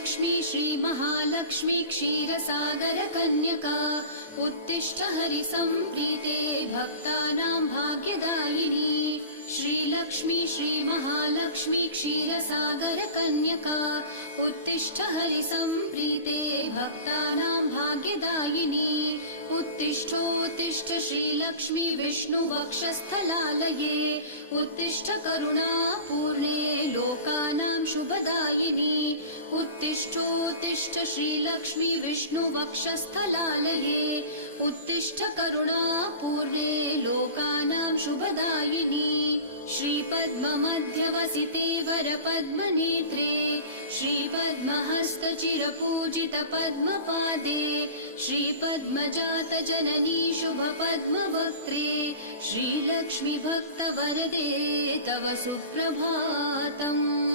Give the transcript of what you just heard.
श्रीलक्ष्मी श्रीमहालक्ष्मी क्षीरसागरकन्यका उत्तिष्ठ हरिसम्प्रीते भक्तानां भाग्यदायिनी। श्रीलक्ष्मी श्रीमहालक्ष्मी क्षीरसागरकन्यका उत्तिष्ठ हरिसम्प्रीते भक्तानां भाग्यदायिनी। उत्तिष्ठोत्तिष्ठ श्रीलक्ष्मी विष्णुवक्षस्थलालये उत्तिष्ठ करुणापूर्णे लोकानां शुभदायिनी। उत्तिष्ठोत्तिष्ठ श्रीलक्ष्मी विष्णुवक्षस्थलालये उत्तिष्ठ करुणापूर्णे लोकानां शुभदायिनी। श्रीपद्ममध्यवसिते वरपद्मनेत्रे श्रीपद्महस्तचिरपूजितपद्मपादे श्रीपद्मजातजननी शुभपद्मवक्त्रे श्रीलक्ष्मी भक्तवरदे तव सुप्रभातम्।